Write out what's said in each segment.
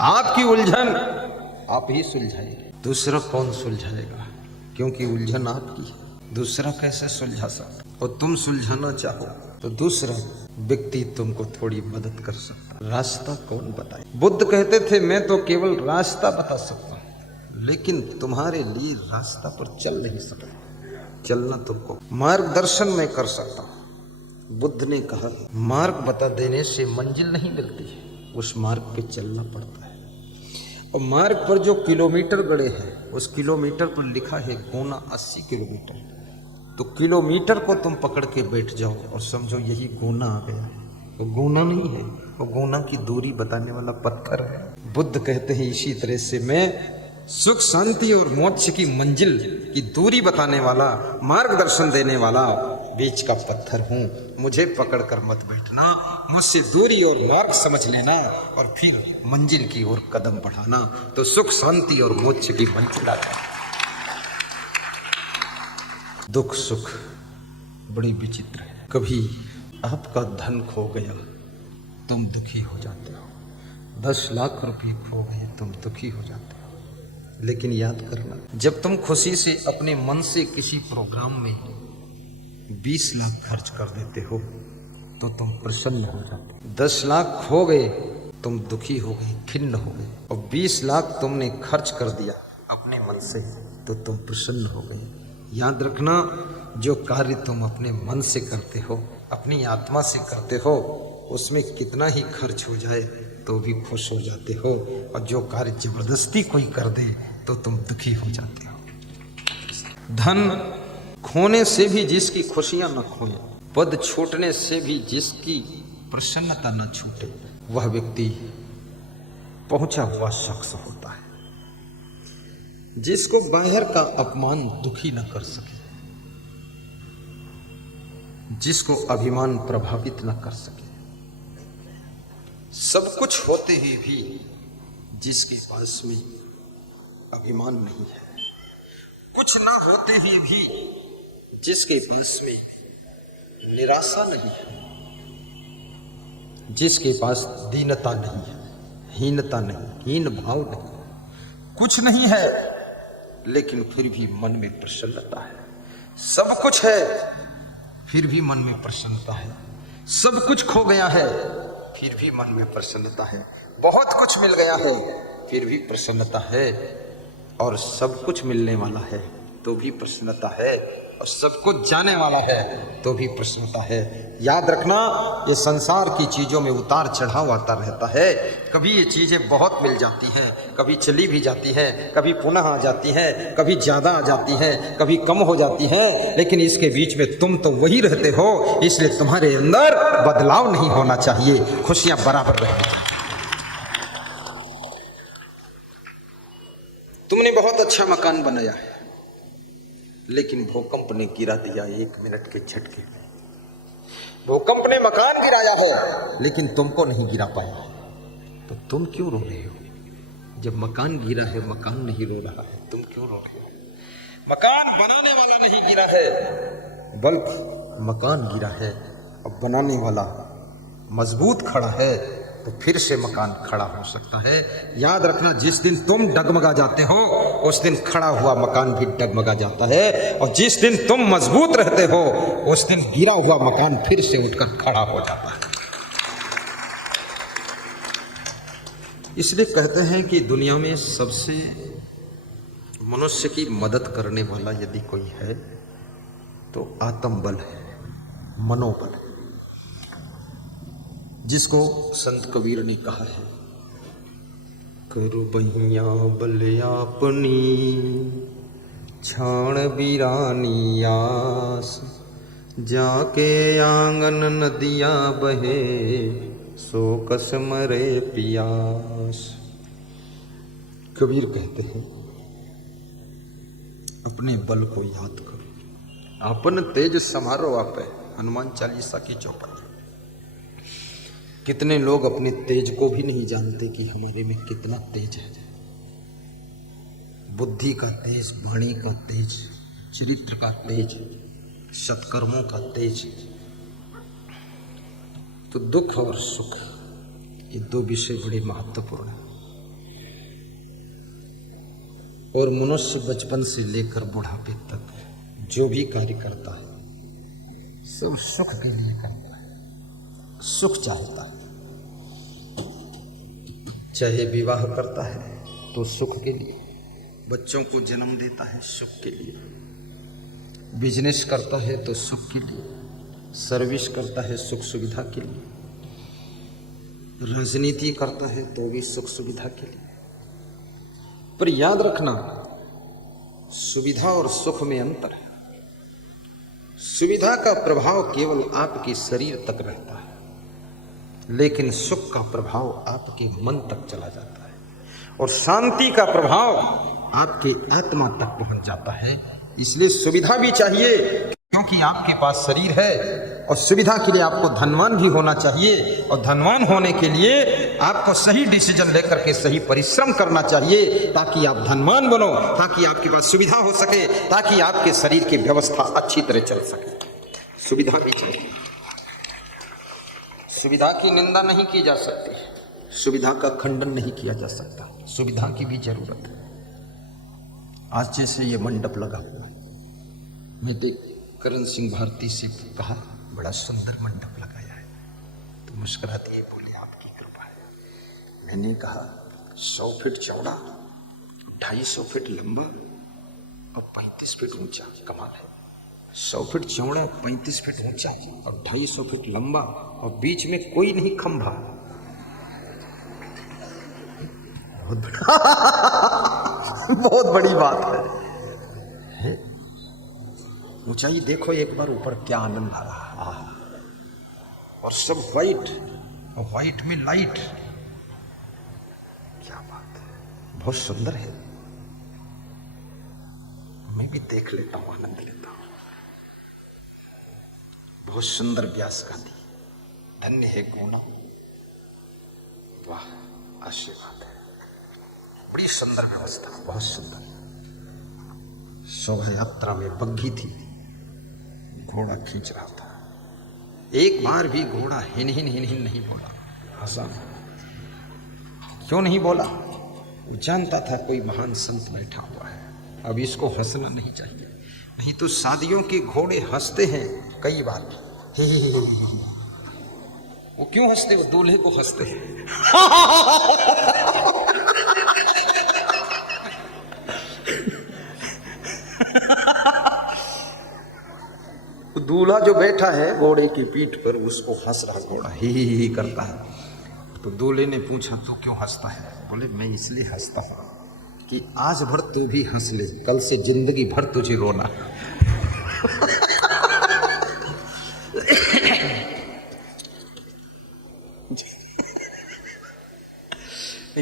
आपकी उलझन आप ही सुलझाइए, दूसरा कौन सुलझाएगा? क्योंकि उलझन आपकी है, दूसरा कैसे सुलझा सकता? और तुम सुलझाना चाहो तो दूसरा व्यक्ति तुमको थोड़ी मदद कर सकता। रास्ता कौन बताए? बुद्ध कहते थे मैं तो केवल रास्ता बता सकता हूँ, लेकिन तुम्हारे लिए रास्ता पर चल नहीं सकता। चलना तुमको, मार्गदर्शन मैं कर सकता हूँ। बुद्ध ने कहा मार्ग बता देने से मंजिल नहीं मिलती, उस मार्ग पे चलना पड़ता है। और मार्ग पर जो किलोमीटर गड़े हैं उस किलोमीटर पर लिखा है गुना 80 किलोमीटर। तो किलोमीटर को तुम पकड़ के बैठ जाओ और समझो यही गुना आ गया है। वो गुना नहीं है, वो गुना की दूरी बताने वाला पत्थर है। बुद्ध कहते हैं इसी तरह से मैं सुख शांति और मोक्ष की मंजिल की दूरी बताने वाला, मार्गदर्शन देने वाला बीच का पत्थर हूँ। मुझे पकड़कर मत बैठना, मुझसे दूरी और मार्ग समझ लेना और फिर मंजिल की ओर कदम बढ़ाना, तो सुख शांति और मोक्ष की मंजिल आ जाए। दुख सुख बड़ी विचित्र है। कभी आपका धन खो गया तुम दुखी हो जाते हो, 10 लाख रुपए खो गए तुम दुखी हो जाते हो। लेकिन याद करना, जब तुम खुशी से अपने मन से किसी प्रोग्राम में 20 लाख खर्च कर देते हो तो तुम प्रसन्न हो जाते हो। 10 लाख खो गए तुम दुखी हो गए, खिन्न हो गए, और 20 लाख तुमने खर्च कर दिया अपने मन से तो तुम प्रसन्न हो गए। याद रखना, जो कार्य तुम अपने मन से करते हो, अपनी आत्मा से करते हो, उसमें कितना ही खर्च हो जाए तो भी खुश हो जाते हो, और जो कार्य जबरदस्ती कोई कर दे तो तुम दुखी हो जाते हो। धन खोने से भी जिसकी खुशियां न खोए, पद छूटने से भी जिसकी प्रसन्नता न छूटे, वह व्यक्ति पहुंचा हुआ शख्स होता है। जिसको बाहर का अपमान दुखी न कर सके, जिसको अभिमान प्रभावित न कर सके, सब कुछ होते हुए भी जिसके पास में अभिमान नहीं है, कुछ ना होते हुए भी जिसके पास में निराशा नहीं है, जिसके पास दीनता नहीं है, हीनता नहीं, हीन भाव नहीं, कुछ नहीं है लेकिन फिर भी मन में प्रसन्नता है। सब कुछ है फिर भी मन में प्रसन्नता है। सब कुछ खो गया है फिर भी मन में प्रसन्नता है। बहुत कुछ मिल गया है फिर भी प्रसन्नता है, और सब कुछ मिलने वाला है तो भी प्रसन्नता है, और सब कुछ जाने वाला है तो भी प्रसन्नता है। याद रखना, ये संसार की चीजों में उतार चढ़ाव आता रहता है। कभी ये चीजें बहुत मिल जाती हैं, कभी चली भी जाती हैं, कभी पुनः आ जाती हैं, कभी ज्यादा आ जाती हैं, कभी कम हो जाती हैं, लेकिन इसके बीच में तुम तो वही रहते हो। इसलिए तुम्हारे अंदर बदलाव नहीं होना चाहिए, खुशियां बराबर रहनी चाहिए। तुमने बहुत अच्छा मकान बनाया है, लेकिन भूकंप ने गिरा दिया 1 मिनट के झटके में। भूकंप ने मकान गिराया है लेकिन तुमको नहीं गिरा पाया, तो तुम क्यों रो रहे हो? जब मकान गिरा है, मकान नहीं रो रहा है, तुम क्यों रो रहे हो? मकान बनाने वाला नहीं गिरा है, बल्कि मकान गिरा है और बनाने वाला मजबूत खड़ा है, तो फिर से मकान खड़ा हो सकता है। याद रखना, जिस दिन तुम डगमगा जाते हो उस दिन खड़ा हुआ मकान भी डगमगा जाता है, और जिस दिन तुम मजबूत रहते हो उस दिन गिरा हुआ मकान फिर से उठकर खड़ा हो जाता है। इसलिए कहते हैं कि दुनिया में सबसे मनुष्य की मदद करने वाला यदि कोई है तो आत्मबल है, मनोबल है, जिसको संत कबीर ने कहा है, करो बहिया बल आपनी छाण बीरानी आस, जाके आंगन नदियां बहे सो कस मरे पियास। कबीर कहते हैं अपने बल को याद करो, अपन तेज समारो आपे, हनुमान चालीसा की चौपाई। कितने लोग अपने तेज को भी नहीं जानते कि हमारे में कितना तेज है। बुद्धि का तेज, वाणी का तेज, चरित्र का तेज, सत्कर्मों का तेज। तो दुख और सुख ये 2 विषय बड़े महत्वपूर्ण हैं। और मनुष्य बचपन से लेकर बुढ़ापे तक जो भी कार्य करता है सब सुख के लिए करता है, सुख चाहता है। चाहे विवाह करता है तो सुख के लिए, बच्चों को जन्म देता है सुख के लिए, बिजनेस करता है तो सुख के लिए, सर्विस करता है सुख सुविधा के लिए, राजनीति करता है तो भी सुख सुविधा के लिए। पर याद रखना, सुविधा और सुख में अंतर है। सुविधा का प्रभाव केवल आपके शरीर तक रहता है, लेकिन सुख का प्रभाव आपके मन तक चला जाता है और शांति का प्रभाव आपके आत्मा तक पहुंच जाता है। इसलिए सुविधा भी चाहिए, क्योंकि आपके पास शरीर है, और सुविधा के लिए आपको धनवान भी होना चाहिए, और धनवान होने के लिए आपको सही डिसीजन लेकर के सही परिश्रम करना चाहिए, ताकि आप धनवान बनो, ताकि आपके पास सुविधा हो सके, ताकि आपके शरीर की व्यवस्था अच्छी तरह चल सके। सुविधा भी चाहिए। सुविधा की निंदा नहीं की जा सकती, सुविधा का खंडन नहीं किया जा सकता, सुविधा की भी जरूरत है। आज जैसे ये मंडप लगा हुआ है, मैं देख करण सिंह भारती से कहा बड़ा सुंदर मंडप लगाया है, तो मुस्कुराती है, बोले आपकी कृपा है। मैंने कहा 100 फीट चौड़ा, 250 फीट लंबा और 35 फीट ऊंचा, कमाल है। 100 फीट चौड़ा, 35 फीट ऊंचा और 250 फीट लंबा, और बीच में कोई नहीं खंभा। बहुत बड़ी बात है। ऊंचाई देखो एक बार ऊपर, क्या आनंद आ रहा है। और सब वाइट, और वाइट में लाइट, क्या बात है, बहुत सुंदर है। मैं भी देख लेता हूं, आनंद लेता हूं। बहुत सुंदर व्यास गांधी, धन्य है गुना, वाह आशीर्वाद है। बड़ी सुंदर व्यवस्था, बहुत सुंदर। शोभा यात्रा में बग्घी थी, घोड़ा खींच रहा था। एक बार भी घोड़ा हिन हिन हिन हिन नहीं बोला, हंसा। क्यों नहीं बोला? वो जानता था कोई महान संत बैठा हुआ है, अब इसको हंसना नहीं चाहिए। नहीं तो शादियों के घोड़े हंसते हैं कई बार। वो क्यों हंसते? वो दूल्हे को हंसते हैं। दूल्हा जो बैठा है घोड़े की पीठ पर, उसको हंस रहा घोड़ा, ही करता है। तो दूल्हे ने पूछा तू क्यों हंसता है? बोले मैं इसलिए हंसता हूं कि आज भर तू भी हंस ले, कल से जिंदगी भर तुझे रोना।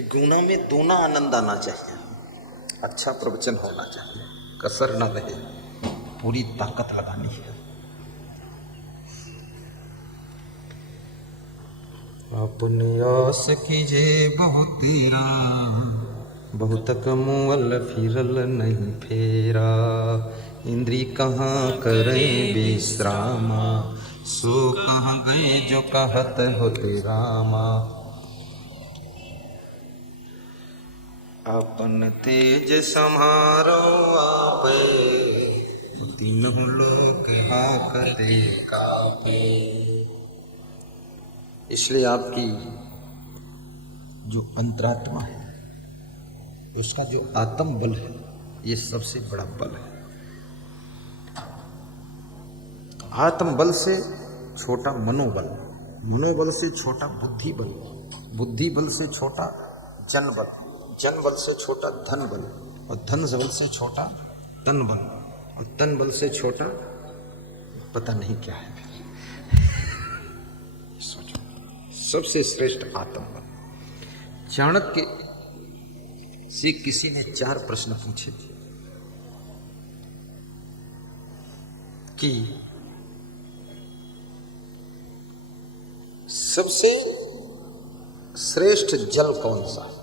गुना में दोना आनंद आना चाहिए, अच्छा प्रवचन होना चाहिए, कसर न रहे, पूरी ताकत लगानी है। अपने आस कीजे बहुत तेरा, बहुत कमुअल फिरल नहीं फेरा। इंद्री कहाँ करें विश्रामा, सो कहाँ गए जो कहत होते रामा। अपन तेज समारो आप, तीनों लोग हाकते कापे। इसलिए आपकी जो अंतरात्मा है, उसका जो आत्म बल है, ये सबसे बड़ा बल है। आत्म बल से छोटा मनोबल, मनोबल से छोटा बुद्धि बल, बुद्धि बल से छोटा जन बल, जन बल से छोटा धन बल, और धन बल से छोटा तन बल, और तन बल से छोटा पता नहीं क्या है। सोचो, सबसे श्रेष्ठ आत्म बल। चाणक्य से किसी ने 4 प्रश्न पूछे थे कि सबसे श्रेष्ठ जल कौन सा है,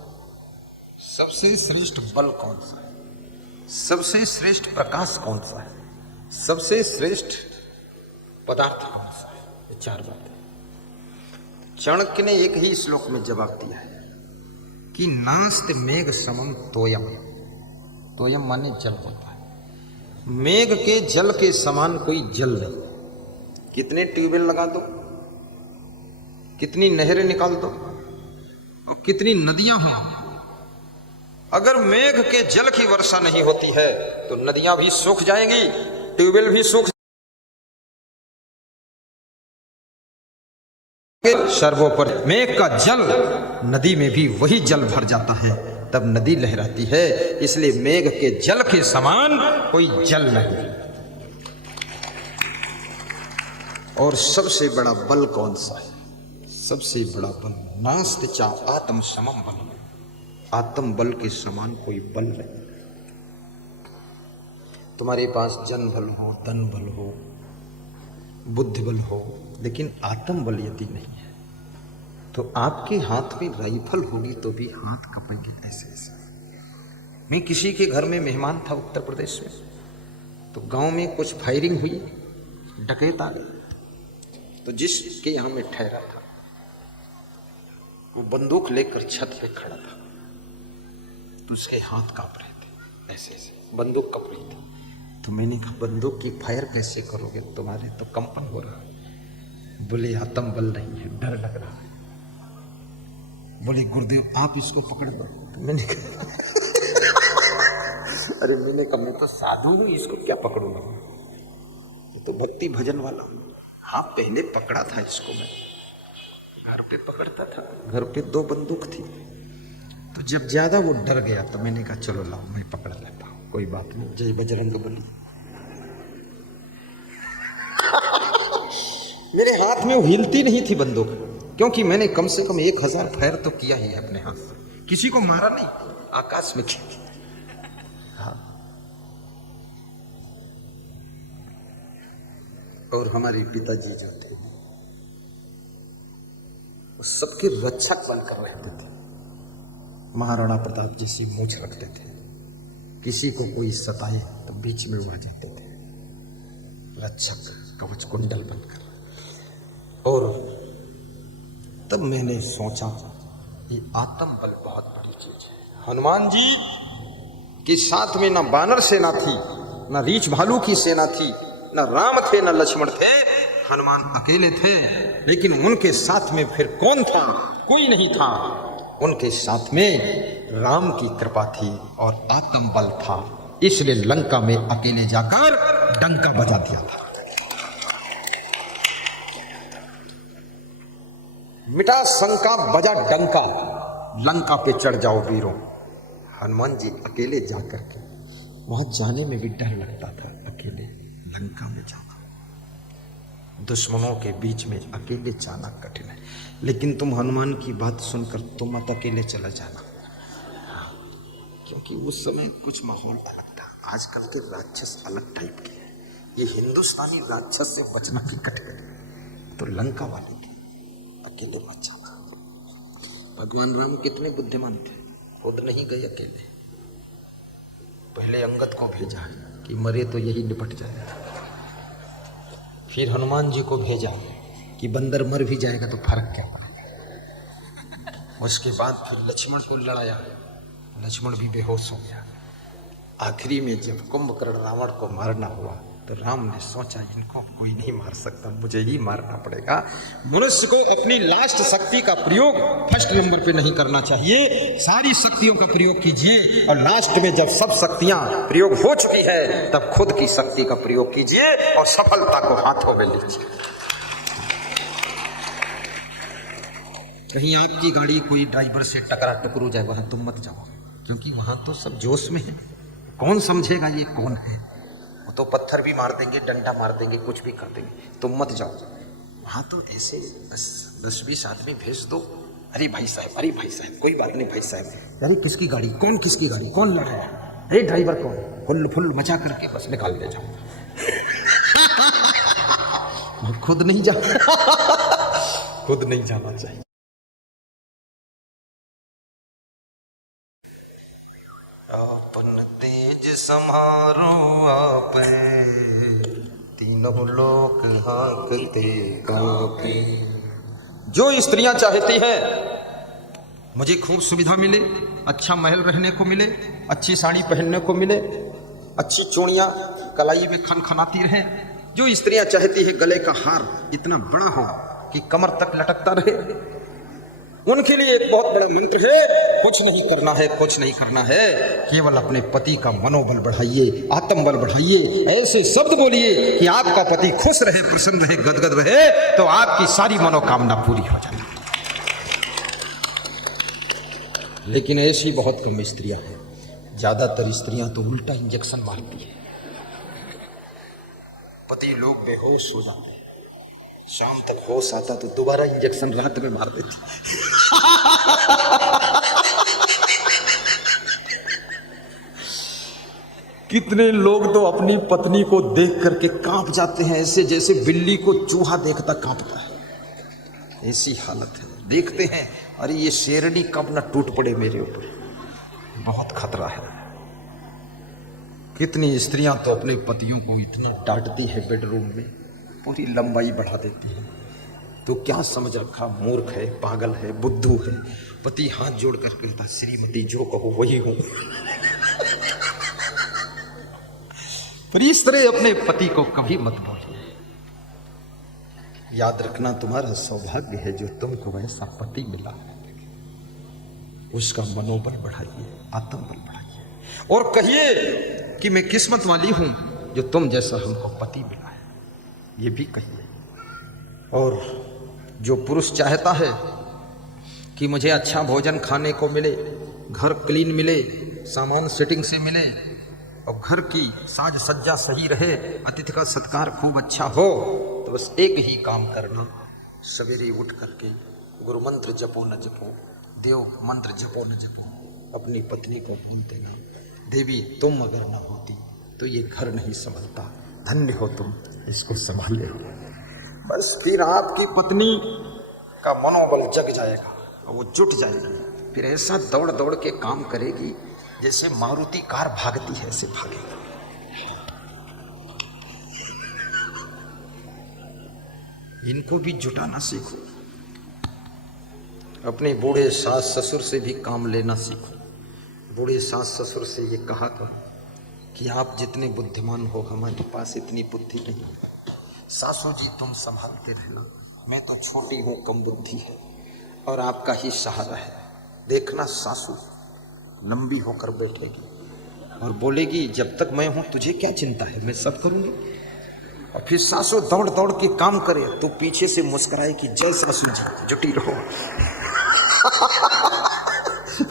सबसे श्रेष्ठ बल कौन सा है, सबसे श्रेष्ठ प्रकाश कौन सा है, सबसे श्रेष्ठ पदार्थ कौन सा है। ये 4 बातें चाणक्य ने एक ही श्लोक में जवाब दिया है कि नास्त मेघ समम तोयम, तो यह माने जल होता है। मेघ के जल के समान कोई जल नहीं। कितने ट्यूबवेल लगा दो, कितनी नहरें निकाल दो और कितनी नदियां हों, अगर मेघ के जल की वर्षा नहीं होती है तो नदियां भी सूख जाएंगी, ट्यूबवेल भी सूख। सर्वोपरि मेघ का जल नदी में भी वही जल भर जाता है, तब नदी लहराती है। इसलिए मेघ के जल के समान कोई जल नहीं। और सबसे बड़ा बल कौन सा है? सबसे बड़ा बल नास्ति चा आत्म समम बल। आत्म बल के समान कोई बल नहीं। तुम्हारे पास जन बल हो, धन बल हो, बुद्धि बल हो, लेकिन आत्म बल यदि नहीं है तो आपके हाथ में राइफल होगी तो भी हाथ कपेंगे ऐसे ऐसे। मैं किसी के घर में मेहमान था उत्तर प्रदेश में, तो गांव में कुछ फायरिंग हुई, डकैत आ गए। तो जिसके यहां में ठहरा था वो बंदूक लेकर छत पे खड़ा था, तो उसके हाथ कांप रहे थे ऐसे ऐसे, बंदूक कप रही थी। तो मैंने कहा बंदूक की फायर कैसे करोगे, तुम्हारे तो कंपन हो रहा है। बोले आत्म बल नहीं है, डर लग रहा है। बोले गुरुदेव आप इसको पकड़ दो। तो मैंने कहा अरे मैंने कहा मैं तो साधु हूं, इसको क्या पकड़ूंगा, ये तो भक्ति भजन वाला हूं। हाँ पहले पकड़ा था इसको, मैं घर पे पकड़ता था, घर पे 2 बंदूक थी। तो जब ज्यादा वो डर गया तो मैंने कहा चलो लाओ मैं पकड़ लेता हूं, कोई बात नहीं, जय बजरंग बली। मेरे हाथ में वो हिलती नहीं थी बंदूक, क्योंकि मैंने कम से कम 1000 फायर तो किया ही है अपने हाथ से, किसी को मारा नहीं, आकाश में खींची। हाँ। और हमारे पिताजी जो थे वो सबके रक्षक बनकर रहते थे। महाराणा प्रताप जैसी मूंछ रखते थे, किसी को कोई सताए तो बीच में आ जाते थे, रक्षक कवच कुंडल बनकर। और तब मैंने सोचा ये आत्म बल बहुत बड़ी चीज है। हनुमान जी के साथ में ना बानर सेना थी, ना रीछ भालू की सेना थी, ना राम थे ना लक्ष्मण थे, हनुमान अकेले थे। लेकिन उनके साथ में फिर कौन था? कोई नहीं था। उनके साथ में राम की कृपा थी और आत्म बल था, इसलिए लंका में अकेले जाकर डंका बजा दिया था। मिटा शंका बजा डंका, लंका पे चढ़ जाओ वीरों। हनुमान जी अकेले जाकर के, वहां जाने में भी डर लगता था, अकेले लंका में जाना, दुश्मनों के बीच में अकेले जाना कठिन है। लेकिन तुम हनुमान की बात सुनकर तुम मत अकेले चला जाना, क्योंकि उस समय कुछ माहौल अलग था। आजकल के राक्षस अलग टाइप के हैं, ये हिंदुस्तानी राक्षस से बचना की कठिन, तो लंका वाले के अकेले मत जाना। भगवान राम कितने बुद्धिमान थे, खुद नहीं गए अकेले, पहले अंगद को भेजा कि मरे तो यही निपट जाए, फिर हनुमान जी को भेजा कि बंदर मर भी जाएगा तो फर्क क्या पड़ेगा। उसके बाद फिर लक्ष्मण को लड़ाया, लक्ष्मण भी बेहोश हो गया। आखिरी में जब कुंभकर्ण रावण को मारना हुआ तो राम ने सोचा इनको कोई नहीं मार सकता, मुझे ही मारना पड़ेगा। मनुष्य को अपनी लास्ट शक्ति का प्रयोग फर्स्ट नंबर पे नहीं करना चाहिए, सारी शक्तियों का प्रयोग कीजिए और लास्ट में जब सब शक्तियां प्रयोग हो चुकी है तब खुद की शक्ति का प्रयोग कीजिए और सफलता को हाथों में लीजिए। कहीं आपकी गाड़ी कोई ड्राइवर से टकरा टकरू जाए, वहां तुम मत जाओ, क्योंकि वहां तो सब जोश में है, कौन समझेगा ये कौन है, वो तो पत्थर भी मार देंगे, डंडा मार देंगे, कुछ भी कर देंगे, तुम मत जाओ। वहां तो ऐसे 10-20 आदमी भेज दो, अरे भाई साहब, अरे भाई साहब, कोई बात नहीं भाई साहब, अरे किसकी गाड़ी, कौन किसकी गाड़ी, कौन लड़ रहा है, अरे ड्राइवर कौन, हुल फुल मचा करके बस निकाल दे जाओ। खुद नहीं जा खुद नहीं जाना चाहिए। अपन तेज समारो आपे, तीनों लोक हांकते कांपे। जो स्त्रियां चाहती हैं मुझे खूब सुविधा मिले, अच्छा महल रहने को मिले, अच्छी साड़ी पहनने को मिले, अच्छी चूड़ियां कलाई में खनखनाती रहे। जो स्त्रियां चाहती है गले का हार इतना बड़ा हो कि कमर तक लटकता रहे, उनके लिए एक बहुत बड़ा मंत्र है, कुछ नहीं करना है, कुछ नहीं करना है, केवल अपने पति का मनोबल बढ़ाइए, आत्मबल बढ़ाइए, ऐसे शब्द बोलिए कि आपका पति खुश रहे, प्रसन्न रहे, गदगद रहे, तो आपकी सारी मनोकामना पूरी हो जाए। लेकिन ऐसी बहुत कम स्त्रियां हैं, ज्यादातर स्त्रियां तो उल्टा इंजेक्शन मारती है। पति लोग बेहोश हो जाते हैं, शाम तक होश आता तो दोबारा इंजेक्शन रात में मार देती। कितने लोग तो अपनी पत्नी को देख करके कांप जाते हैं, ऐसे जैसे बिल्ली को चूहा देखता कांपता है। ऐसी हालत है, देखते हैं अरे ये शेरनी कब न टूट पड़े मेरे ऊपर, बहुत खतरा है। कितनी स्त्रियां तो अपने पतियों को इतना डांटती है, बेडरूम में पूरी लंबाई बढ़ा देती है। तो क्या समझ रखा, मूर्ख है, पागल है, बुद्धू है। पति हाथ जोड़ कर कहता श्रीमती जो कहो वही हूं। पर इस तरह अपने पति को कभी मत बोलिए। याद रखना तुम्हारा सौभाग्य है जो तुमको वैसा पति मिला है। उसका मनोबल बढ़ाइए, आत्मबल बढ़ाइए और कहिए कि मैं किस्मत वाली हूं जो तुम जैसा हमको पति मिला है, ये भी कहिए। और जो पुरुष चाहता है कि मुझे अच्छा भोजन खाने को मिले, घर क्लीन मिले, सामान सेटिंग से मिले और घर की साज सज्जा सही रहे, अतिथि का सत्कार खूब अच्छा हो, तो बस एक ही काम करना, सवेरे उठ करके गुरु मंत्र जपो न जपो, देव मंत्र जपो न जपो, अपनी पत्नी को बोल देना देवी तुम अगर ना होती तो ये घर नहीं संभलता, धन्य हो तुम, इसको संभाले हो। बस फिर आपकी पत्नी का मनोबल जग जाएगा और वो जुट जाएगी, फिर ऐसा दौड़ दौड़ के काम करेगी जैसे मारुति कार भागती है, ऐसे भागेगी। इनको भी जुटाना सीखो, अपने बूढ़े सास ससुर से भी काम लेना सीखो। बूढ़े सास ससुर से ये कहा करो कि आप जितने बुद्धिमान हो हमारे पास इतनी बुद्धि नहीं है, सासू जी तुम संभालते रहना, मैं तो छोटी हूँ, कम बुद्धि है और आपका ही सहारा है। देखना सासू लंबी होकर बैठेगी और बोलेगी जब तक मैं हूं तुझे क्या चिंता है, मैं सब करूंगी। और फिर सासू दौड़ दौड़ के काम करे तो पीछे से मुस्कुराए कि जय सासू जी, जुटी रहो।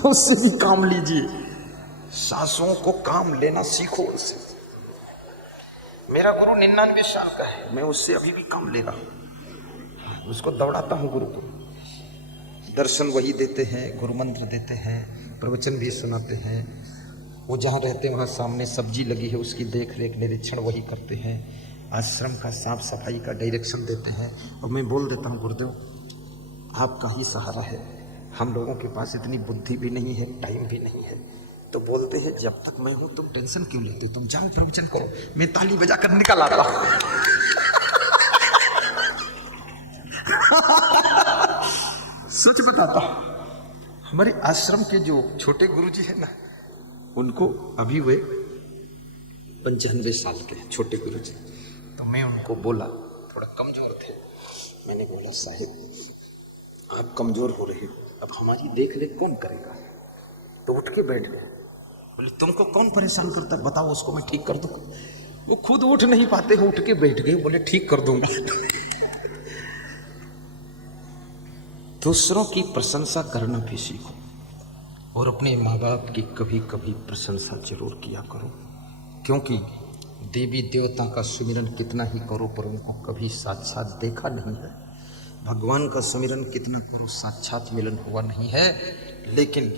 उससे भी काम लीजिए, सासुओं को काम लेना सीखो उससे। मेरा गुरु 99 साल का है, मैं उससे अभी भी काम ले रहा हूं, उसको दौड़ाता हूं गुरु को। दर्शन वही देते हैं, गुरु मंत्र देते हैं, प्रवचन भी सुनाते हैं। वो जहाँ रहते हैं वहाँ सामने सब्जी लगी है, उसकी देख रेख निरीक्षण वही करते हैं। आश्रम का साफ सफाई का डायरेक्शन देते हैं। और मैं बोल देता हूँ गुरुदेव आपका ही सहारा है, हम लोगों के पास इतनी बुद्धि भी नहीं है, टाइम भी नहीं है। तो बोलते हैं जब तक मैं हूँ तुम टेंशन क्यों लेते, तुम जाओ प्रवचन करो, मैं ताली बजाकर निकल आता हूँ। सच बताता हूँ, हमारे आश्रम के जो छोटे गुरुजी है ना, उनको अभी वे 95 साल के छोटे गुरुजी। तो मैं उनको बोला, थोड़ा कमजोर थे, मैंने बोला साहिब आप कमजोर हो रहे हो, अब हमारी देख रेख कौन करेगा। तो उठ के बैठ गए, बोले तुमको कौन परेशान करता है, बताओ उसको मैं ठीक कर दूंगा। वो खुद उठ नहीं पाते हो, उठ के बैठ गए, बोले ठीक कर दूंगा। दूसरों की प्रशंसा करना भी सीखो और अपने माँ बाप की कभी कभी प्रशंसा जरूर किया करो, क्योंकि देवी देवता का सुमिरन कितना ही करो पर उनको कभी साक्षात देखा नहीं है। भगवान का सुमिरन कितना करो साक्षात मिलन हुआ नहीं है। लेकिन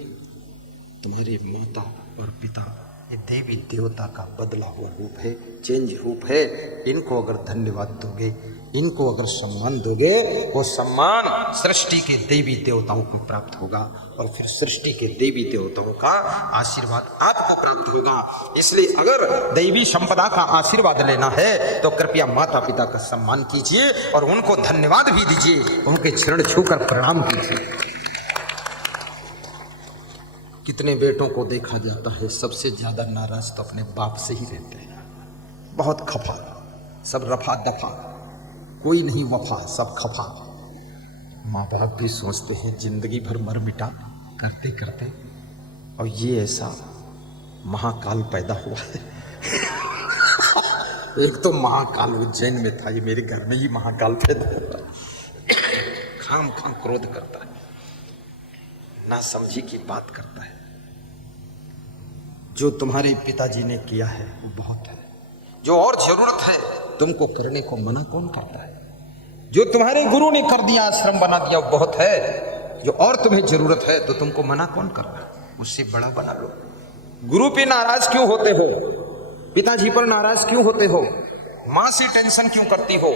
तुम्हारे माता और पिता ये देवी देवता का बदला हुआ रूप है, चेंज रूप है। इनको अगर धन्यवाद दोगे, इनको अगर सम्मान दोगे, वो सम्मान सृष्टि के देवी देवताओं को प्राप्त होगा और फिर सृष्टि के देवी देवताओं का आशीर्वाद आपको प्राप्त होगा। इसलिए अगर दैवी संपदा का आशीर्वाद लेना है तो कृपया माता पिता का सम्मान कीजिए और उनको धन्यवाद भी दीजिए, उनके चरण छूकर प्रणाम कीजिए। कितने बेटों को देखा जाता है सबसे ज्यादा नाराज तो अपने बाप से ही रहते हैं, बहुत खफा, सब रफा दफा, कोई नहीं वफा, सब खफा। माँ बाप भी सोचते हैं जिंदगी भर मर मिटा करते करते, और ये ऐसा महाकाल पैदा हुआ है। एक तो महाकाल उज्जैन में था, ये मेरे घर में ही महाकाल पैदा हुआ। खाम खाम क्रोध करता है, ना समझी की बात करता है। जो तुम्हारे पिताजी ने किया है वो बहुत है, जो और जरूरत है तुमको करने को मना कौन करता है? जो तुम्हारे गुरु ने कर दिया, आश्रम बना दिया, वो बहुत है। जो और तुम्हें जरूरत है तो तुमको मना कौन कर रहा है? उससे बड़ा बना लो। गुरु पे नाराज क्यों होते हो? पिताजी पर नाराज क्यों होते हो? माँ से टेंशन क्यों करती हो?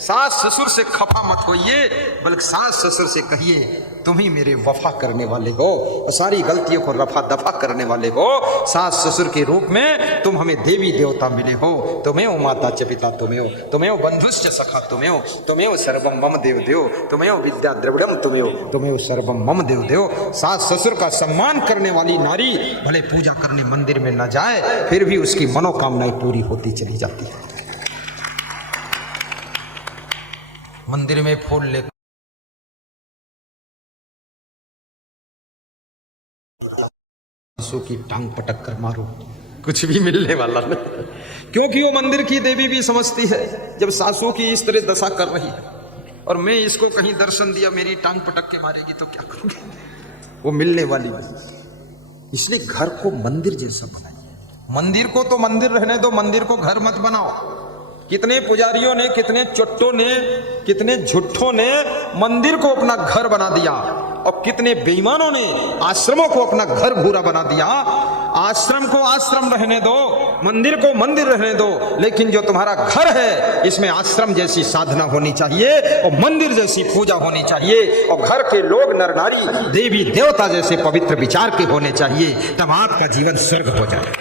सास ससुर से खफा मत होइए, बल्कि सास ससुर से कहिए तुम ही मेरे वफा करने वाले हो और सारी गलतियों को रफा दफा करने वाले हो। सास ससुर के रूप में तुम हमें देवी देवता मिले हो। तुम्हें ओ माता च पिता तुम्हें हो, तुम्हें ओ बंधुश्च सखा तुम्हें हो, तुम्हें ओ सर्वम मम देव देव, तुम्हें ओ विद्या द्रविड़म तुम्हें हो, तुम्हें ओ सर्वम मम देव देव। सास ससुर का सम्मान करने वाली नारी भले पूजा करने मंदिर में न जाए, फिर भी उसकी मनोकामनाएं पूरी होती चली जाती है। मंदिर में फूल ले सासू की टांग पटक कर मारो, कुछ भी मिलने वाला नहीं, क्योंकि वो मंदिर की देवी भी समझती है जब सासू की इस तरह दशा कर रही है और मैं इसको कहीं दर्शन दिया मेरी टांग पटक के मारेगी तो क्या करूंगी? वो मिलने वाली नहीं। इसलिए घर को मंदिर जैसा बनाइए। मंदिर को तो मंदिर रहने दो, मंदिर को घर मत बनाओ। कितने पुजारियों ने, कितने चुट्टों ने, कितने झुट्ठों ने मंदिर को अपना घर बना दिया और कितने बेईमानों ने आश्रमों को अपना घर भूरा बना दिया। आश्रम को आश्रम रहने दो, मंदिर को मंदिर रहने दो, लेकिन जो तुम्हारा घर है इसमें आश्रम जैसी साधना होनी चाहिए और मंदिर जैसी पूजा होनी चाहिए और घर के लोग नर नारी देवी देवता जैसे पवित्र विचार के होने चाहिए, तब आपका जीवन स्वर्ग हो जाए।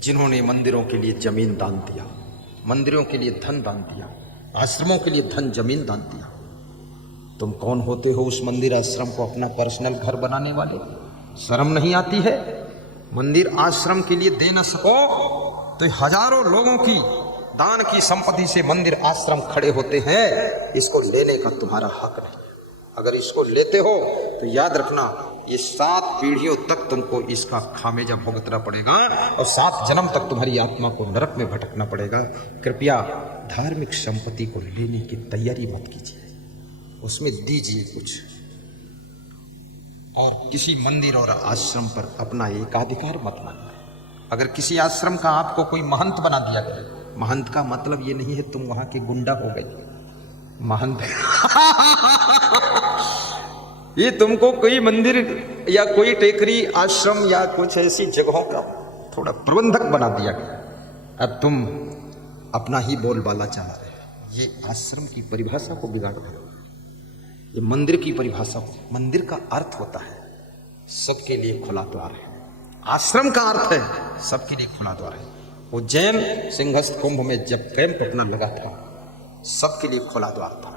जिन्होंने मंदिरों के लिए जमीन दान दिया, मंदिरों के लिए धन दान दिया, आश्रमों के लिए धन जमीन दान दिया, तुम कौन होते हो उस मंदिर आश्रम को अपना पर्सनल घर बनाने वाले? शर्म नहीं आती है? मंदिर आश्रम के लिए दे न सको तो हजारों लोगों की दान की संपत्ति से मंदिर आश्रम खड़े होते हैं, इसको लेने का तुम्हारा हक नहीं। अगर इसको लेते हो तो याद रखना ये 7 पीढ़ियों तक तुमको इसका खामियाजा भुगतना पड़ेगा और 7 जन्म तक तुम्हारी आत्मा को नरक में भटकना पड़ेगा। कृपया धार्मिक संपत्ति को लेने की तैयारी मत कीजिए, उसमें दीजिए कुछ, और किसी मंदिर और आश्रम पर अपना एकाधिकार मत मानिए। अगर किसी आश्रम का आपको कोई महंत बना दिया गया, महंत का मतलब ये नहीं है तुम वहां के गुंडा हो गए। महंत ये तुमको कोई मंदिर या कोई टेकरी आश्रम या कुछ ऐसी जगहों का थोड़ा प्रबंधक बना दिया गया, अब तुम अपना ही बोलबाला चला रहे हो। ये आश्रम की परिभाषा को बिगाड़ रहे हो, ये मंदिर की परिभाषा। मंदिर का अर्थ होता है सबके लिए खुला द्वार है, आश्रम का अर्थ है सबके लिए खुला द्वार है। उज्जैन सिंहस्थ कुंभ में जब कैंप अपना लगा था सबके लिए खुला द्वार था,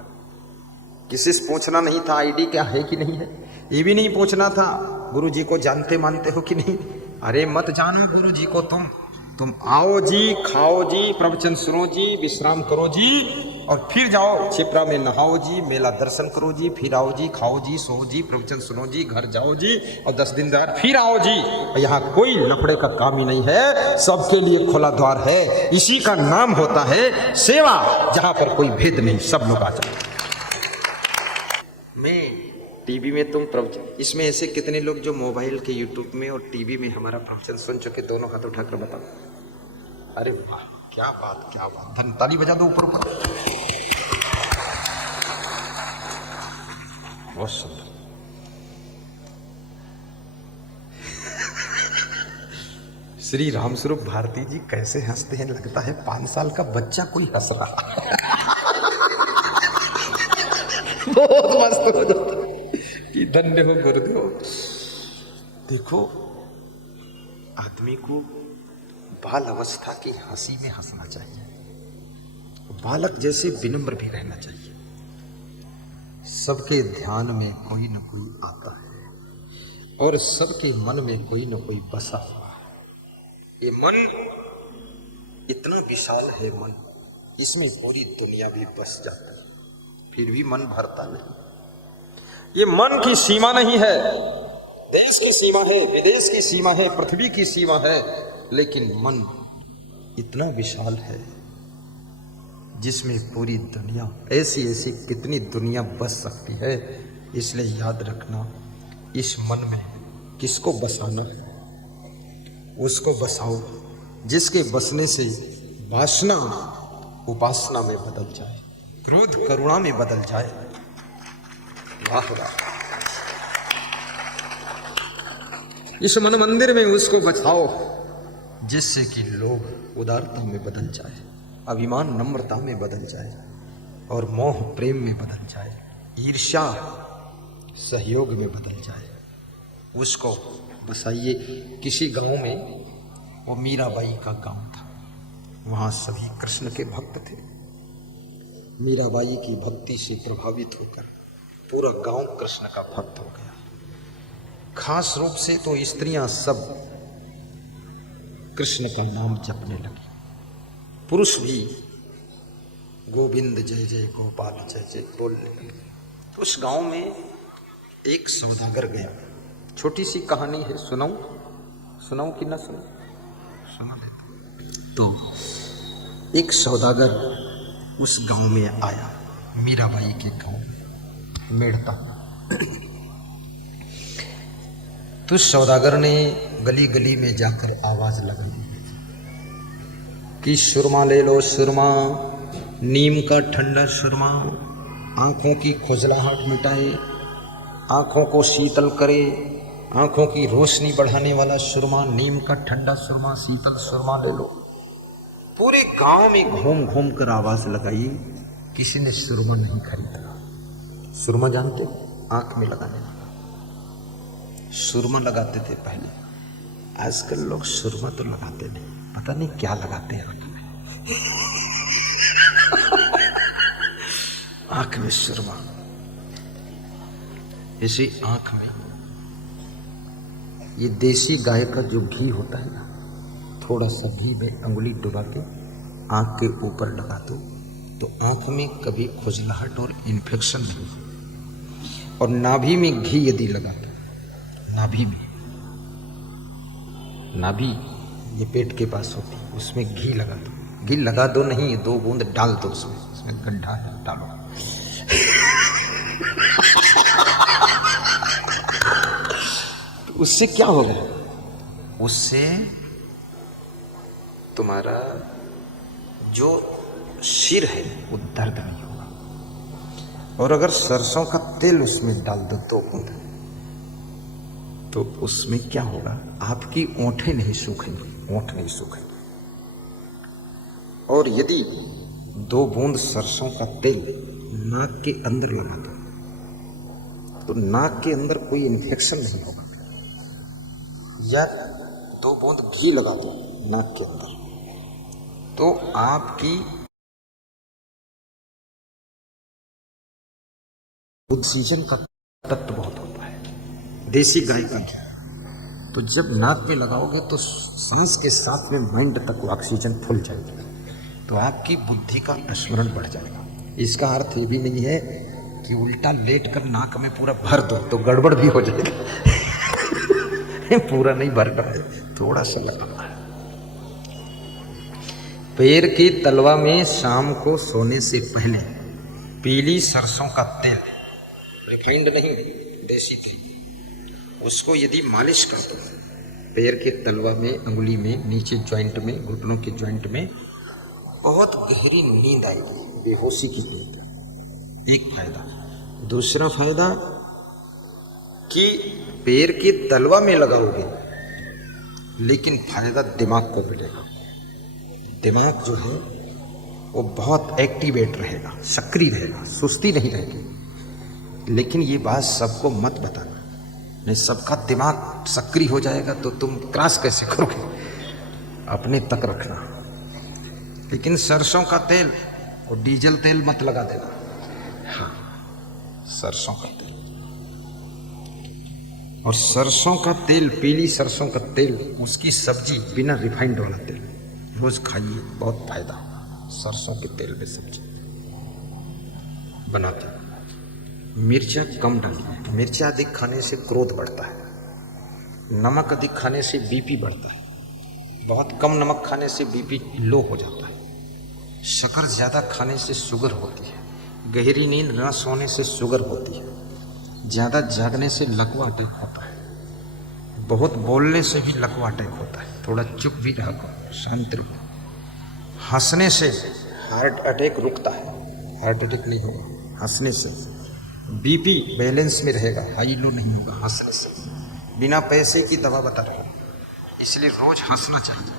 किसी से पूछना नहीं था आईडी क्या है कि नहीं है, ये भी नहीं पूछना था गुरु जी को जानते मानते हो कि नहीं। अरे मत जानो गुरु जी को, तुम आओ जी, खाओ जी, प्रवचन सुनो जी, विश्राम करो जी और फिर जाओ छिपरा में नहाओ जी, मेला दर्शन करो जी, फिर आओ जी, खाओ जी, सो जी, प्रवचन सुनो जी, घर जाओ जी और 10 दिन बाद फिर आओ जी। यहाँ कोई लफड़े का काम ही नहीं है, सबके लिए खुला द्वार है। इसी का नाम होता है सेवा, जहां पर कोई भेद नहीं, सब लोग आ जाए। मैं टीवी में तुम प्रवचन, इसमें ऐसे कितने लोग जो मोबाइल के यूट्यूब में और टीवी में हमारा प्रवचन सुन चुके, दोनों हाथ उठाकर बताओ। अरे वाह, क्या बात, क्या बात, धन ताली बजा दो ऊपर ऊपर। बहुत सुंदर। श्री रामस्वरूप भारती जी कैसे हंसते हैं, लगता है 5 साल का बच्चा कोई हंस रहा। बहुत मस्त हो जाता कि धन्य हो गुरुदेव। देखो आदमी को बाल अवस्था की हंसी में हंसना चाहिए, बालक जैसे विनम्र भी रहना चाहिए। सबके ध्यान में कोई न कोई आता है और सबके मन में कोई न कोई बसा हुआ है। ये मन इतना विशाल है, मन इसमें पूरी दुनिया भी बस जाती है, फिर भी मन भरता नहीं। ये मन की सीमा नहीं है, देश की सीमा है, विदेश की सीमा है, पृथ्वी की सीमा है, लेकिन मन इतना विशाल है जिसमें पूरी दुनिया, ऐसी ऐसी कितनी दुनिया बस सकती है। इसलिए याद रखना, इस मन में किसको बसाना है उसको बसाओ, जिसके बसने से वासना उपासना में बदल जाए, क्रोध करुणा में बदल जाए। वाह वाह। इस मन मंदिर में उसको बचाओ जिससे कि लोभ उदारता में बदल जाए, अभिमान नम्रता में बदल जाए और मोह प्रेम में बदल जाए, ईर्ष्या सहयोग में बदल जाए। उसको बसाइए। किसी गांव में, वो मीराबाई का गांव था, वहाँ सभी कृष्ण के भक्त थे। मीराबाई की भक्ति से प्रभावित होकर पूरा गांव कृष्ण का भक्त हो गया। खास रूप से तो स्त्रियां सब कृष्ण का नाम जपने लगी, पुरुष भी गोविंद जय जय गोपाल जय जय बोलने लगे। उस गांव में एक सौदागर गया। छोटी सी कहानी है, सुनाऊं कि ना सुनाऊं? सुना देता। तो एक सौदागर उस गांव में आया, मीराबाई के गांव में मेड़ता। तो सौदागर ने गली गली में जाकर आवाज लगाई कि सुरमा ले लो सुरमा, नीम का ठंडा सुरमा, आंखों की खुजलाहट मिटाए, आंखों को शीतल करे, आंखों की रोशनी बढ़ाने वाला सुरमा, नीम का ठंडा सुरमा, शीतल सुरमा ले लो। पूरे गांव में घूम घूम कर आवाज लगाई, किसी ने सुरमा नहीं खरीदा। सुरमा जानते हो? आंख में लगाने वाला सुरमा लगाते थे पहले, आजकल लोग सुरमा तो लगाते नहीं, पता नहीं क्या लगाते हैं आंख में सुरमा। इसी आंख में ये देसी गाय का जो घी होता है ना, थोड़ा सा घी में अंगुली डुबा के आंख के ऊपर लगा दो तो आंख में कभी खुजलाहट और इन्फेक्शन नहीं। और नाभि में घी यदि लगा दो, नाभि में, नाभि ये पेट के पास होती है, उसमें घी लगा दो। घी लगा दो नहीं, 2 बूंद डाल दो उसमें गड्ढा है, डालो। तो उससे क्या होगा? उससे तुम्हारा जो सिर है वो दर्द नहीं होगा। और अगर सरसों का तेल उसमें डाल दो 2 बूंद, तो उसमें क्या होगा? आपकी ओंठें नहीं सूखेंगी, ओंठ नहीं सूखेंगे। और यदि 2 बूंद सरसों का तेल नाक के अंदर लगा दो तो नाक के अंदर कोई इन्फेक्शन नहीं होगा। या 2 बूंद घी लगा दो नाक के अंदर तो आपकी ऑक्सीजन का तत्व बहुत होता है, देसी गाय का घी। तो जब नाक पे लगाओगे तो सांस के साथ में माइंड तक ऑक्सीजन फुल जाएगी, तो आपकी बुद्धि का स्मरण बढ़ जाएगा। इसका अर्थ ये भी नहीं है कि उल्टा लेट कर नाक में पूरा भर दो तो गड़बड़ भी हो जाएगा पूरा नहीं भरना है, थोड़ा सा लगाना है। पैर की तलवा में शाम को सोने से पहले पीली सरसों का तेल, रिफाइंड नहीं, देसी तेल, उसको यदि मालिश कर दो पैर के तलवा में, अंगुली में, नीचे जॉइंट में, घुटनों के जॉइंट में, बहुत गहरी नींद आएगी, बेहोशी की नींद। एक फायदा। दूसरा फायदा कि पैर के तलवा में लगाओगे लेकिन फायदा दिमाग को मिलेगा। दिमाग जो है वो बहुत एक्टिवेट रहेगा, सक्रिय रहेगा, सुस्ती नहीं रहेगी। लेकिन ये बात सबको मत बताना, नहीं सबका दिमाग सक्रिय हो जाएगा तो तुम क्रॉस कैसे करोगे, अपने तक रखना। लेकिन सरसों का तेल और डीजल तेल मत लगा देना। हाँ, सरसों का तेल। और सरसों का तेल, पीली सरसों का तेल, उसकी सब्जी बिना रिफाइंड वाला तेल रोज खाइए, बहुत फायदा होगा। सरसों के तेल में सब्जी बनाते। मिर्चा कम डालिए, मिर्चा अधिक खाने से क्रोध बढ़ता है, नमक अधिक खाने से बीपी बढ़ता है, बहुत कम नमक खाने से बीपी लो हो जाता है, शक्कर ज़्यादा खाने से शुगर होती है, गहरी नींद न सोने से शुगर होती है, ज़्यादा जागने से लकवा अटैक होता है, बहुत बोलने से भी लकवा अटैक होता है, थोड़ा चुप भी रहो, शांत रहो, हंसने से हार्ट अटैक रुकता है, हार्ट अटैक नहीं होगा, हंसने से बीपी बैलेंस में रहेगा, हाई लो नहीं होगा हंसने से, बिना पैसे की दवा बता रहा हूँ, इसलिए रोज हंसना चाहिए।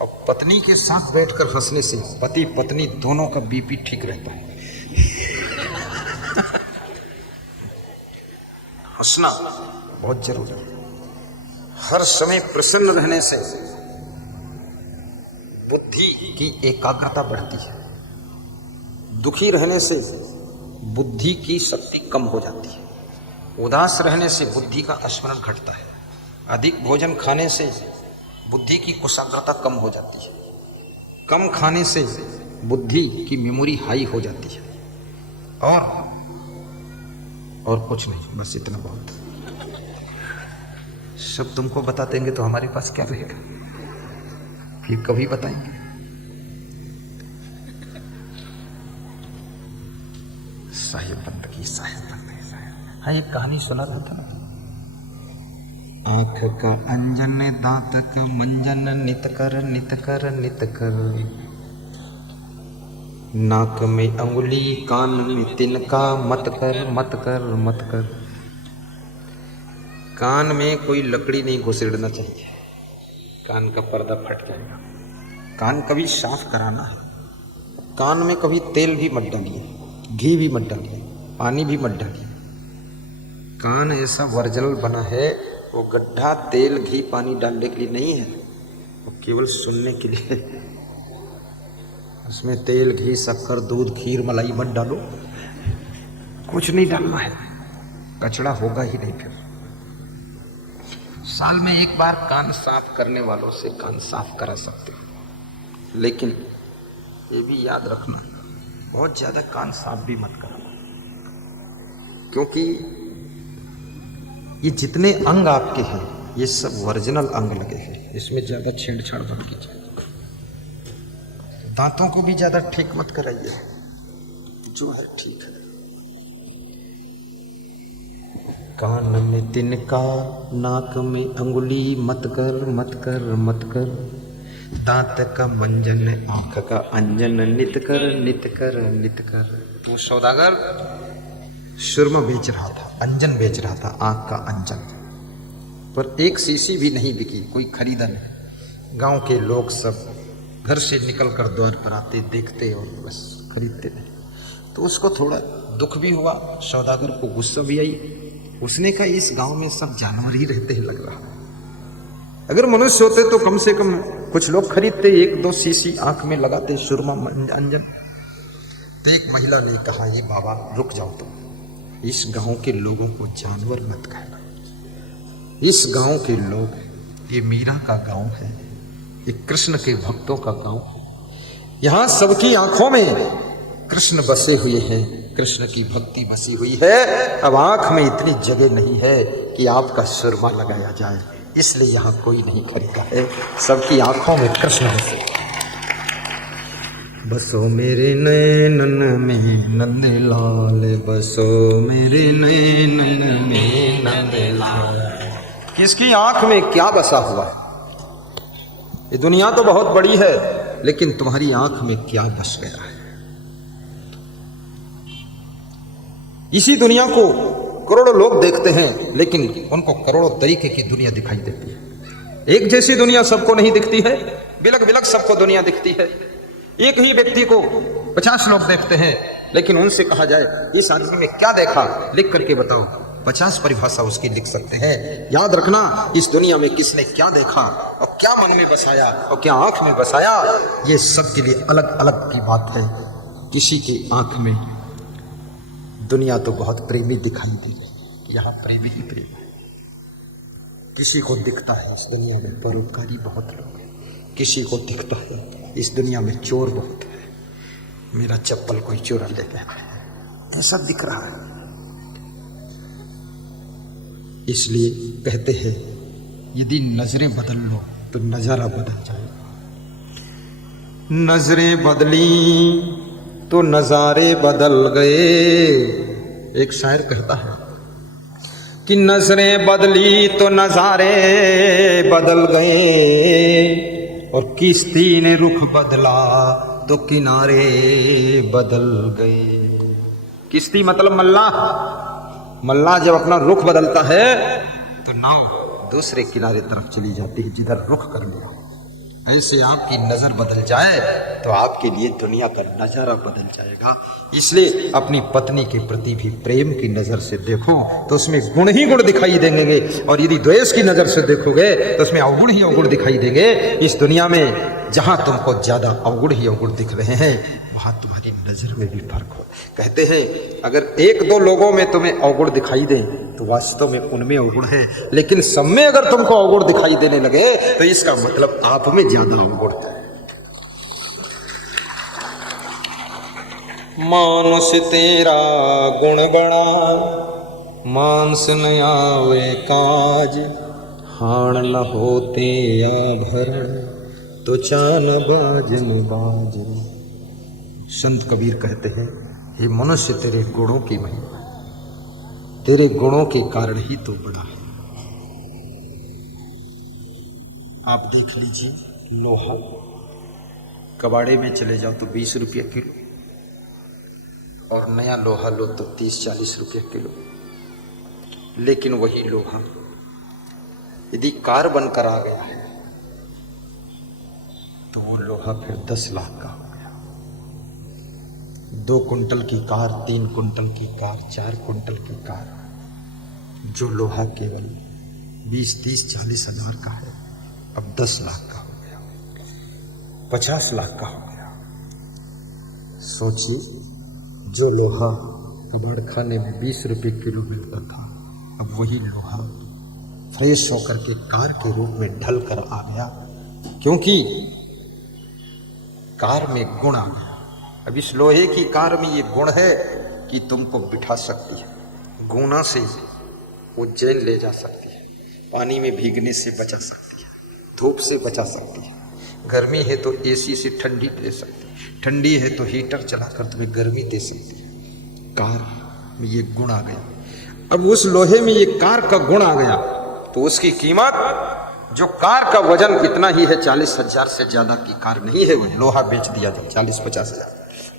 और पत्नी के साथ बैठकर हंसने से पति पत्नी दोनों का बीपी ठीक रहता है। हंसना बहुत जरूरी है। हर समय प्रसन्न रहने से बुद्धि की एकाग्रता बढ़ती है, दुखी रहने से बुद्धि की शक्ति कम हो जाती है, उदास रहने से बुद्धि का स्मरण घटता है, अधिक भोजन खाने से बुद्धि की कुशाग्रता कम हो जाती है, कम खाने से बुद्धि की मेमोरी हाई हो जाती है, और कुछ नहीं, बस इतना बहुत। सब तुमको बता देंगे तो हमारे पास क्या रहेगा, फिर कभी बताएंगे। साहिब बंदगी, साहिब बंदगी, साहिब। हाँ, एक कहानी सुना रहा था ना, आँख का अंजन दांत का मंजन नित कर नित कर नित कर, नाक में अंगुली कान में तिनका मत कर मत कर मत कर। कान में कोई लकड़ी नहीं घुसेड़ना चाहिए, कान का पर्दा फट जाएगा। कान कभी साफ कराना है, कान में कभी तेल भी मत डालिए, घी भी मत डालिए, पानी भी मत डालिए। कान ऐसा वर्जनल बना है, वो गड्ढा तेल घी पानी डालने के लिए नहीं है, वो केवल सुनने के लिए। उसमें तेल घी शक्कर दूध खीर मलाई मत डालो, कुछ नहीं डालना है, कचड़ा होगा ही नहीं। फिर साल में एक बार कान साफ करने वालों से कान साफ करा सकते हो, लेकिन ये भी याद रखना बहुत ज्यादा कान साफ भी मत करना, क्योंकि ये जितने अंग आपके हैं ये सब ओरिजिनल अंग लगे हैं, इसमें ज्यादा छेड़छाड़ मत कीजिए। दांतों को भी ज्यादा ठीक मत कराइए, जो है ठीक है। कान में तिनका नाक में अंगुली मत कर मत कर मत कर, दांत का मंजन आंख का अंजन नित कर नित कर नित कर। वो सौदागर सुरमा बेच रहा था, अंजन बेच रहा था, आंख का अंजन, पर एक शीशी भी नहीं बिकी, कोई खरीदा नहीं। गांव के लोग सब घर से निकलकर द्वार पर आते, देखते और बस खरीदते नहीं। तो उसको थोड़ा दुख भी हुआ, सौदागर को गुस्सा भी आई। उसने कहा इस गांव में सब जानवर ही रहते हैं लग रहा, अगर मनुष्य होते तो कम से कम कुछ लोग खरीदते, एक दो शीशी आंख में लगाते सुरमा अंजन। तो एक महिला ने कहा ये बाबा रुक जाओ, तुम इस गांव के लोगों को जानवर मत कहना। इस गांव के लोग, ये मीरा का गांव है, ये कृष्ण के भक्तों का गांव है, यहाँ सबकी आंखों में कृष्ण बसे हुए हैं, कृष्ण की भक्ति बसी हुई है। अब आंख में इतनी जगह नहीं है कि आपका सुरमा लगाया जाए, इसलिए यहाँ कोई नहीं खरीदा है, सबकी आंखों में कृष्ण बसे। बसो मेरे नैनन में नंदलाल, बसो मेरे नैनन में नंदलाल। किसकी आंख में क्या बसा हुआ है? ये दुनिया तो बहुत बड़ी है, लेकिन तुम्हारी आंख में क्या बस गया है? इसी दुनिया को करोड़ों लोग देखते हैं, लेकिन उनको करोड़ों तरीके की दुनिया दिखाई देती है। एक जैसी दुनिया सबको नहीं दिखती है, बिलक बिलक सबको दुनिया दिखती है। एक ही व्यक्ति को 50 लोग देखते हैं, लेकिन उनसे कहा जाए इस आदमी में क्या देखा, लिख करके बताओ, 50 परिभाषा उसकी लिख सकते हैं। याद रखना, इस दुनिया में किसने क्या देखा और क्या मन में बसाया और क्या आंख में बसाया, ये सब के लिए अलग अलग की बात है। किसी की आंख में दुनिया तो बहुत प्रेमी दिखाई देगी, यहाँ प्रेमी ही प्रेम है। किसी को दिखता है इस दुनिया में परोपकारी बहुत लोग हैं, किसी को दिखता है इस दुनिया में चोर बहुत है, मेरा चप्पल कोई चोरा ले गया है, ऐसा दिख रहा है। इसलिए कहते हैं यदि नजरें बदल लो तो नजारा बदल जाएगा। नजरें बदली तो नजारे बदल गए। एक शायर कहता है कि नजरें बदली तो नजारे बदल गए, और किश्ती ने रुख बदला तो किनारे बदल गए। किश्ती मतलब मल्लाह, मल्लाह जब अपना रुख बदलता है तो नाव दूसरे किनारे तरफ चली जाती है जिधर रुख कर लिया। ऐसे आपकी नजर बदल जाए तो आपके लिए दुनिया का नजारा बदल जाएगा। इसलिए अपनी पत्नी के प्रति भी प्रेम की नजर से देखो तो उसमें गुण ही गुण दिखाई देंगे, और यदि द्वेष की नजर से देखोगे तो उसमें अवगुण ही अवगुण दिखाई देंगे। इस दुनिया में जहां तुमको ज्यादा अवगुण ही अवगुण दिख रहे हैं वहां तुम्हारी नजर में भी फर्क हो। कहते हैं अगर एक दो लोगों में तुम्हें अवगुण दिखाई दे तो वास्तव में उनमें अवगुण है, लेकिन सब में अगर तुमको अवगुण दिखाई देने लगे तो इसका मतलब आप में ज्यादा अवगुण है। मानुष तेरा गुण बड़ा, मानस न आवे काज, हाण न होते आभरण, तो चान बाजन बाज। संत कबीर कहते हैं हे मनुष्य तेरे गुणों की महिमा, तेरे गुणों के कारण ही तो बड़ा है। आप देख लीजिए लोहा, कबाड़े में चले जाओ तो 20 रुपये किलो, और नया लोहा लो तो 30-40 रुपये किलो। लेकिन वही लोहा यदि कार बनकर आ गया है तो वो लोहा फिर 10 लाख का हो गया। 2 कुंटल की कार, 3 कुंटल की कार, 4 कुंटल की कार, जो लोहा केवल 20-30-40 हजार का है अब 10 लाख का हो गया, 50 लाख का हो गया। सोचिए जो लोहा कबाड़ खाने में 20 रुपये किलो मिलता था अब वही लोहा फ्रेश होकर के कार के रूप में ढल कर आ गया, क्योंकि कार में गुण आ गया। अब इस लोहे की कार में ये गुण है कि तुमको बिठा सकती है, गुना से उज्जैन ले जा सकती है, पानी में भीगने से बचा सकती है, धूप से बचा सकती है, गर्मी है तो एसी से ठंडी दे सकती है, ठंडी है तो हीटर चलाकर तुम्हें गर्मी दे सकती है। कार में ये गुण आ गया। अब उस लोहे में ये कार का गुण आ गया तो उसकी कीमत, जो कार का वजन इतना ही है, 40,000 से ज्यादा की कार नहीं है, वो लोहा बेच दिया जो 40-50 हजार,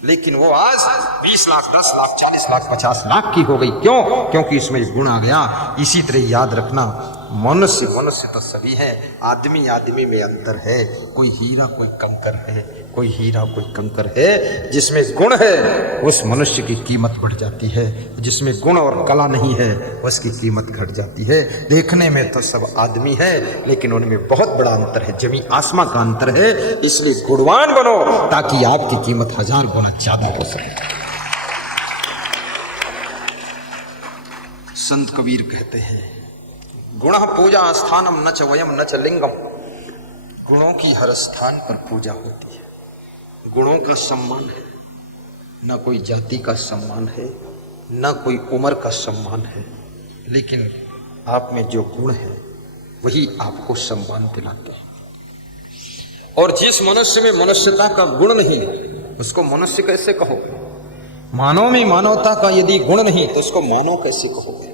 लेकिन वो आज 20 लाख, 10 लाख, 40 लाख, 50 लाख की हो गई। क्यों? क्योंकि इसमें गुण आ गया। इसी तरह याद रखना, मनुष्य मनुष्य तो सभी है, आदमी आदमी में अंतर है। कोई हीरा कोई कंकर है, कोई हीरा कोई कंकर है। जिसमें गुण है उस मनुष्य की कीमत बढ़ जाती है, जिसमें गुण और कला नहीं है उसकी कीमत घट जाती है। देखने में तो सब आदमी है लेकिन उनमें बहुत बड़ा अंतर है, जमीन आसमां का अंतर है। इसलिए गुणवान बनो ताकि आपकी कीमत 1000 गुना ज्यादा हो सके। संत कबीर कहते हैं गुण पूजा स्थानम न च वयम न च लिंगम। गुणों की हर स्थान पर पूजा होती है, गुणों का सम्मान है, न कोई जाति का सम्मान है, न कोई उम्र का सम्मान है, लेकिन आप में जो गुण है वही आपको सम्मान दिलाते हैं। और जिस मनुष्य में मनुष्यता का गुण नहीं उसको मनुष्य कैसे कहो? मानव में मानवता का यदि गुण नहीं तो उसको मानव कैसे कहोगे?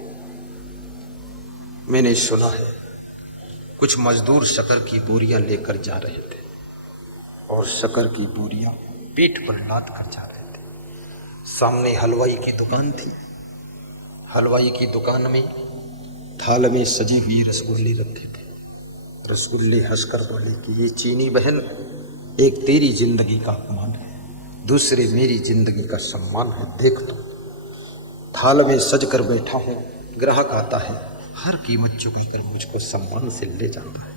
मैंने सुना है कुछ मजदूर शक्कर की बोरियां लेकर जा रहे थे और शक्कर की बोरियां पीठ पर लाद कर जा रहे थे। सामने हलवाई की दुकान थी, हलवाई की दुकान में थाल में सजी हुई रसगुल्ले रखे थे। रसगुल्ले हंसकर बोले कि ये चीनी बहन, एक तेरी जिंदगी का अपमान है, दूसरे मेरी जिंदगी का सम्मान है। देख तो थाल में सज कर बैठा हूं, ग्राहक आता है, हर कीमत चुकाकर मुझको सम्मान से ले जाता है,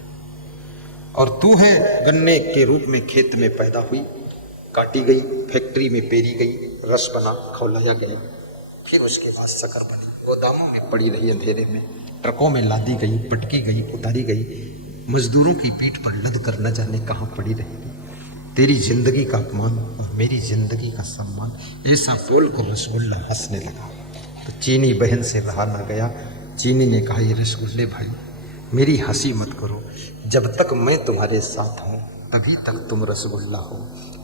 और तू है गन्ने के रूप में खेत में पैदा हुई, काटी गई, फैक्ट्री में पेरी गई, रस बना, खौलाया गया, फिर उसके बाद शक्कर बनी, गोदामों में पड़ी रही अंधेरे में, ट्रकों में लादी गई, पटकी गई, उतारी गई, मजदूरों की पीठ पर लद कर न जाने कहाँ पड़ी रहेगी। तेरी जिंदगी का अपमान और मेरी जिंदगी का सम्मान, ऐसा बोल कर रसगुल्ला हंसने लगा। तो चीनी बहन से रहा ना गया। चीनी ने कहा, ये रसगुल्ले भाई मेरी हंसी मत करो, जब तक मैं तुम्हारे साथ हूँ तभी तक तुम रसगुल्ला हो,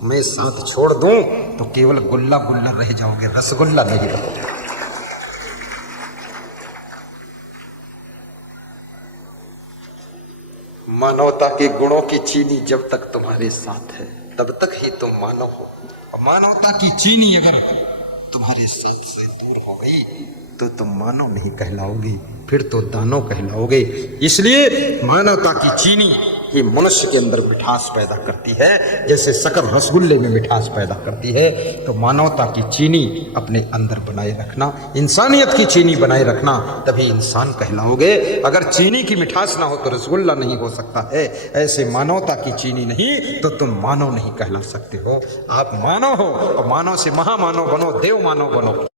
मैं साथ छोड़ दूं तो केवल गुल्ला गुल्ला रह जाओगे, रसगुल्ला नहीं रहोगे। मानवता के गुणों की चीनी जब तक तुम्हारे साथ है तब तक ही तुम मानव हो, और मानवता की चीनी अगर तुम्हारे साथ से दूर हो गई तो तुम मानव नहीं कहलाओगे, फिर तो दानव कहलाओगे। इसलिए मानवता की चीनी ही मनुष्य के अंदर मिठास पैदा करती है, जैसे शक्कर रसगुल्ले में मिठास पैदा करती है। तो मानवता की चीनी अपने अंदर बनाए रखना, इंसानियत की चीनी बनाए रखना, तभी इंसान कहलाओगे। अगर चीनी की मिठास ना हो तो रसगुल्ला नहीं हो सकता है, ऐसे मानवता की चीनी नहीं तो तुम मानव नहीं कहला सकते हो। आप मानव हो और मानव से महामानव बनो, देव मानव बनो।